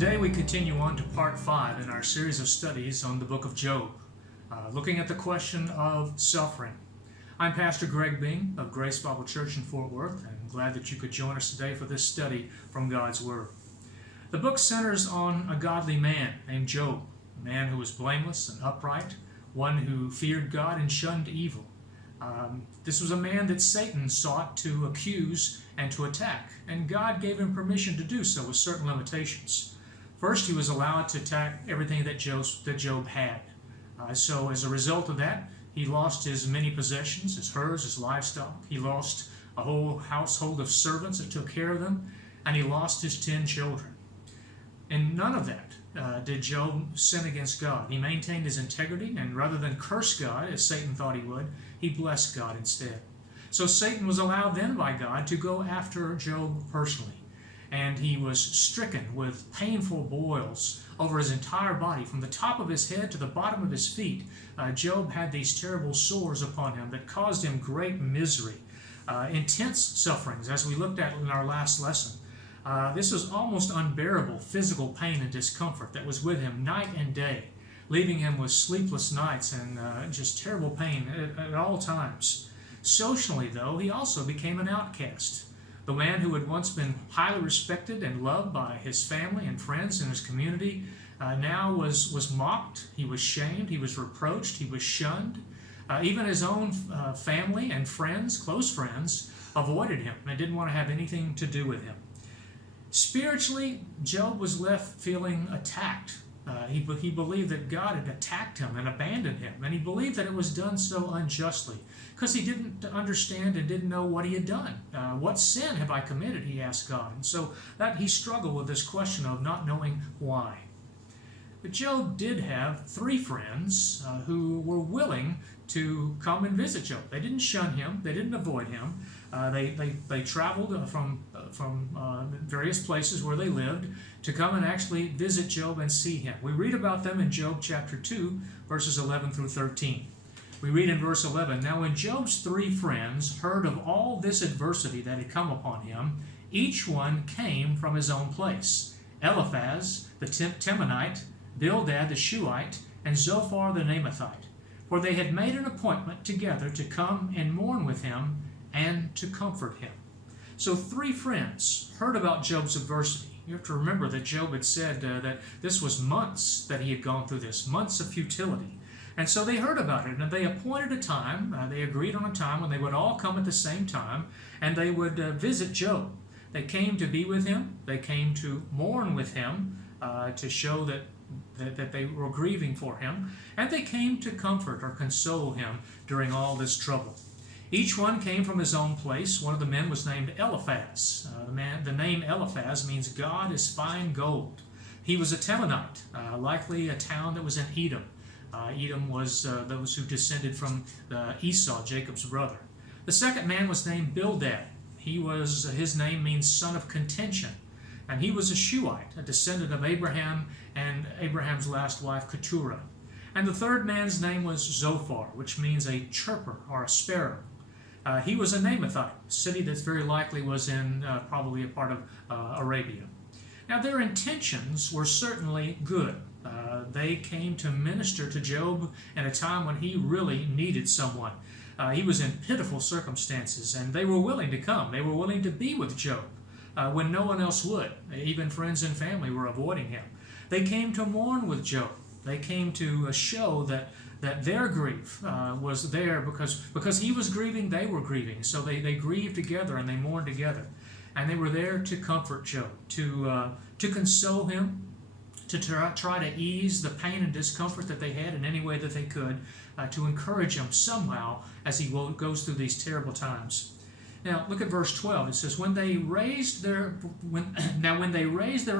Today we continue on to part 5 in our series of studies on the book of Job, looking at the question of suffering. I'm Pastor Gregg of Grace Bible Church in Fort Worth, and I'm glad that you could join us today for this study from God's Word. The book centers on a godly man named Job, a man who was blameless and upright, one who feared God and shunned evil. This was a man that Satan sought to accuse and to attack, and God gave him permission to do so with certain limitations. First, he was allowed to attack everything that Job had. So as a result of that, he lost his many possessions, his herds, his livestock. He lost a whole household of servants that took care of them, and he lost his 10 children. In none of that did Job sin against God. He maintained his integrity, and rather than curse God, as Satan thought he would, he blessed God instead. So Satan was allowed then by God to go after Job personally. And he was stricken with painful boils over his entire body, from the top of his head to the bottom of his feet. Job had these terrible sores upon him that caused him great misery, intense sufferings, as we looked at in our last lesson. This was almost unbearable physical pain and discomfort that was with him night and day, leaving him with sleepless nights and just terrible pain at all times. Socially, though, he also became an outcast. The man who had once been highly respected and loved by his family and friends in his community now was mocked, he was shamed, he was reproached, he was shunned. Even his own family and friends, close friends, avoided him and didn't want to have anything to do with him. Spiritually, Job was left feeling attacked. He believed that God had attacked him and abandoned him, and he believed that it was done so unjustly because he didn't understand and didn't know what he had done. What sin have I committed, he asked God. And so that he struggled with this question of not knowing why. But Job did have 3 friends who were willing to come and visit Job. They didn't shun him. They didn't avoid him. They traveled from various places where they lived to come and actually visit Job and see him. We read about them in Job chapter 2, verses 11 through 13. We read in verse 11, "Now when Job's 3 friends heard of all this adversity that had come upon him, each one came from his own place. Eliphaz the Temanite, Bildad the Shuhite, and Zophar the Naamathite. For they had made an appointment together to come and mourn with him and to comfort him." So 3 friends heard about Job's adversity. You have to remember that Job had said that this was months that he had gone through this, months of futility. And so they heard about it, and they appointed a time, they agreed on a time when they would all come at the same time, and they would visit Job. They came to be with him, they came to mourn with him, to show that they were grieving for him, and they came to comfort or console him during all this trouble. Each one came from his own place. One of the men was named Eliphaz. The name Eliphaz means God is fine gold. He was a Temanite, likely a town that was in Edom. Edom was those who descended from Esau, Jacob's brother. The second man was named Bildad. His name means son of contention. And he was a Shuhite, a descendant of Abraham and Abraham's last wife, Keturah. And the third man's name was Zophar, which means a chirper or a sparrow. He was a Naamathite, a city that very likely was in probably a part of Arabia. Now their intentions were certainly good. They came to minister to Job in a time when he really needed someone. He was in pitiful circumstances, and they were willing to come. They were willing to be with Job when no one else would. Even friends and family were avoiding him. They came to mourn with Job. They came to show that their grief was there because he was grieving, they were grieving. So they grieved together and they mourned together. And they were there to comfort Job, to console him, to try to ease the pain and discomfort that they had in any way that they could, to encourage him somehow as he goes through these terrible times. Now look at verse 12. It says, when they raised their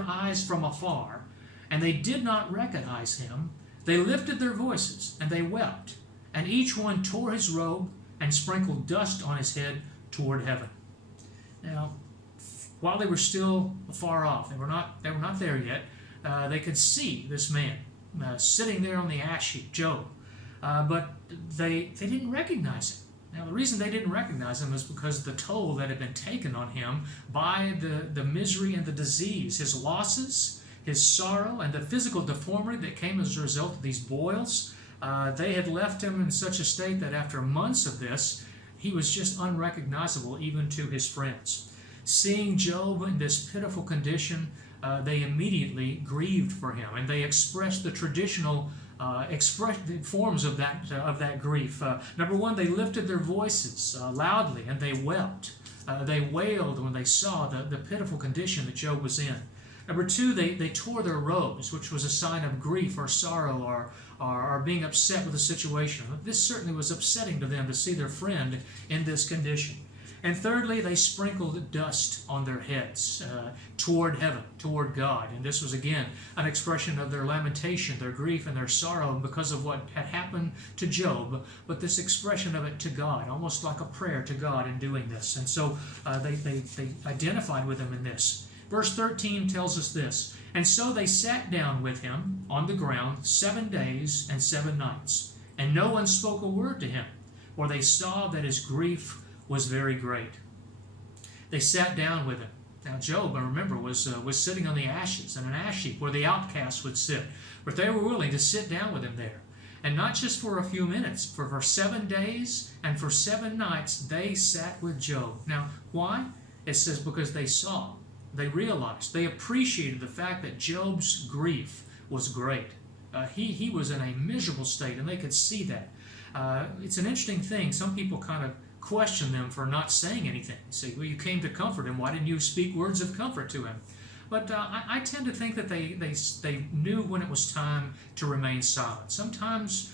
eyes from afar, and they did not recognize him, they lifted their voices, and they wept, and each one tore his robe and sprinkled dust on his head toward heaven. Now, while they were still far off, they were not there yet, they could see this man sitting there on the ash heap, Job, but they didn't recognize him. Now, the reason they didn't recognize him is because of the toll that had been taken on him by the misery and the disease, his losses, his sorrow and the physical deformity that came as a result of these boils, they had left him in such a state that after months of this, he was just unrecognizable even to his friends. Seeing Job in this pitiful condition, they immediately grieved for him, and they expressed the traditional forms of that grief. Number one, they lifted their voices loudly, and they wept. They wailed when they saw the pitiful condition that Job was in. Number two, they tore their robes, which was a sign of grief or sorrow or being upset with the situation. This certainly was upsetting to them to see their friend in this condition. And thirdly, they sprinkled dust on their heads toward heaven, toward God. And this was again an expression of their lamentation, their grief, and their sorrow because of what had happened to Job, but this expression of it to God, almost like a prayer to God in doing this. And so they identified with him in this. Verse 13 tells us this, "And so they sat down with him on the ground 7 days and 7 nights, and no one spoke a word to him, for they saw that his grief was very great." They sat down with him. Now Job, I remember, was sitting on the ashes in an ash heap where the outcasts would sit, but they were willing to sit down with him there. And not just for a few minutes, for 7 days and for 7 nights they sat with Job. Now, why? It says because they saw, they realized, they appreciated the fact that Job's grief was great. He was in a miserable state, and they could see that. It's an interesting thing. Some people kind of question them for not saying anything. Say, well, you came to comfort him. Why didn't you speak words of comfort to him? But I tend to think that they knew when it was time to remain silent. Sometimes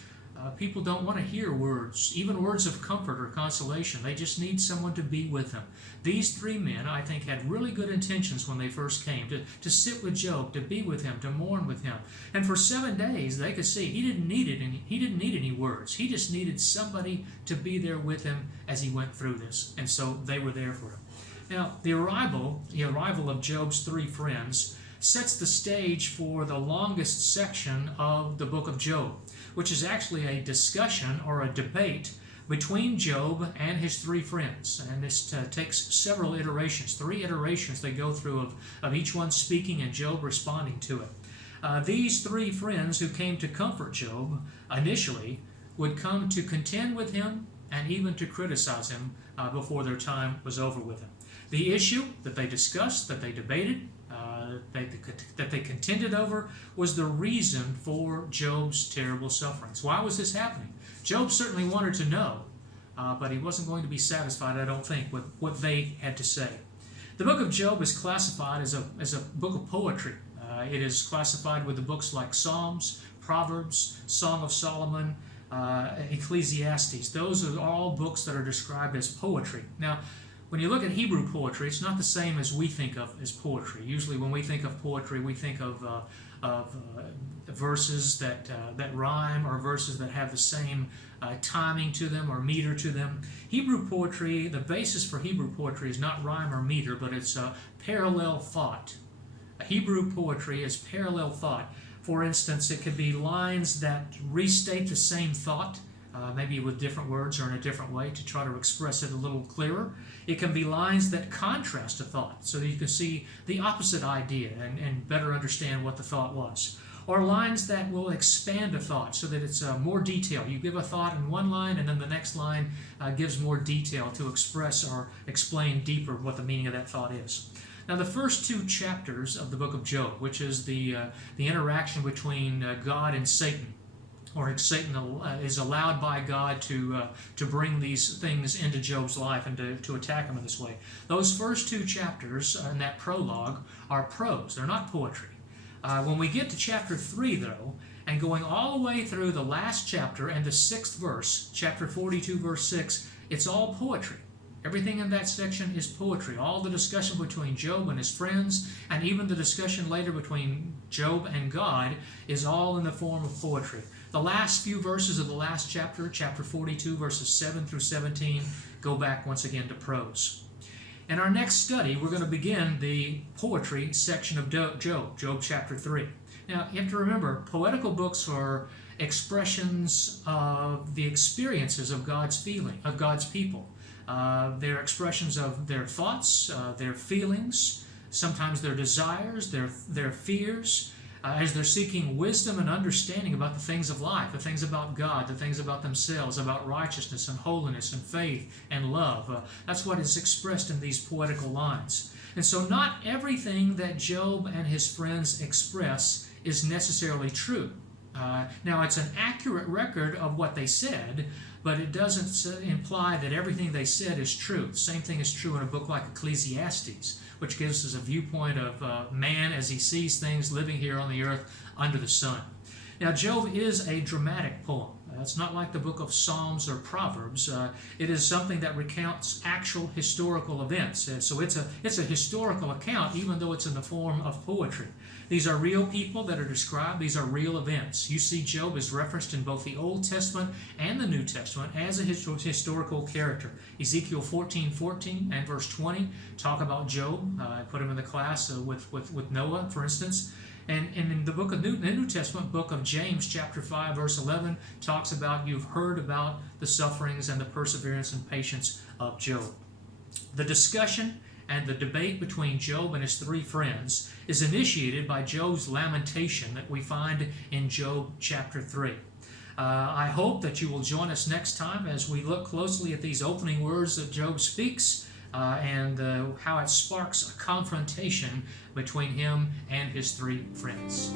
people don't want to hear words, even words of comfort or consolation. They just need someone to be with them. These 3 men, I think, had really good intentions when they first came, to sit with Job, to be with him, to mourn with him. And for 7 days, they could see he didn't need any words. He just needed somebody to be there with him as he went through this. And so they were there for him. Now, the arrival of Job's 3 friends sets the stage for the longest section of the book of Job, which is actually a discussion or a debate between Job and his 3 friends. And this takes several iterations, 3 iterations they go through of each one speaking and Job responding to it. These 3 friends who came to comfort Job initially would come to contend with him and even to criticize him before their time was over with him. The issue that they discussed, that they debated, that they contended over, was the reason for Job's terrible sufferings. Why was this happening? Job certainly wanted to know, but he wasn't going to be satisfied, I don't think, with what they had to say. The book of Job is classified as a book of poetry. It is classified with the books like Psalms, Proverbs, Song of Solomon, Ecclesiastes. Those are all books that are described as poetry. Now, when you look at Hebrew poetry, it's not the same as we think of as poetry. Usually when we think of poetry, we think of verses that rhyme or verses that have the same timing to them or meter to them. Hebrew poetry, the basis for Hebrew poetry is not rhyme or meter, but it's parallel thought. Hebrew poetry is parallel thought. For instance, it could be lines that restate the same thought, maybe with different words or in a different way to try to express it a little clearer. It can be lines that contrast a thought so that you can see the opposite idea and better understand what the thought was. Or lines that will expand a thought so that it's more detailed. You give a thought in one line and then the next line gives more detail to express or explain deeper what the meaning of that thought is. Now, the first 2 chapters of the book of Job, which is the interaction between God and Satan, or Satan is allowed by God to bring these things into Job's life and to attack him in this way. Those first 2 chapters in that prologue are prose. They're not poetry. When we get to chapter 3, though, and going all the way through the last chapter and the 6th verse, chapter 42, verse 6, it's all poetry. Everything in that section is poetry. All the discussion between Job and his friends, and even the discussion later between Job and God, is all in the form of poetry. The last few verses of the last chapter, chapter 42, verses 7 through 17, go back once again to prose. In our next study, we're going to begin the poetry section of Job chapter 3. Now, you have to remember, poetical books are expressions of the experiences of God's people. They're expressions of their thoughts, their feelings, sometimes their desires, their fears, as they're seeking wisdom and understanding about the things of life, the things about God, the things about themselves, about righteousness and holiness and faith and love. That's what is expressed in these poetical lines. And so not everything that Job and his friends express is necessarily true. Now, it's an accurate record of what they said, but it doesn't imply that everything they said is true. The same thing is true in a book like Ecclesiastes, which gives us a viewpoint of man as he sees things living here on the earth under the sun. Now, Job is a dramatic poem. It's not like the book of Psalms or Proverbs. It is something that recounts actual historical events. So it's a historical account, even though it's in the form of poetry. These are real people that are described. These are real events. You see Job is referenced in both the Old Testament and the New Testament as a historical character. Ezekiel 14:14 and verse 20 talk about Job. I put him in the class with Noah, for instance. And in the New Testament book of James, chapter 5, verse 11, talks about you've heard about the sufferings and the perseverance and patience of Job. The discussion and the debate between Job and his three friends is initiated by Job's lamentation that we find in Job chapter 3. I hope that you will join us next time as we look closely at these opening words that Job speaks and how it sparks a confrontation between him and his three friends.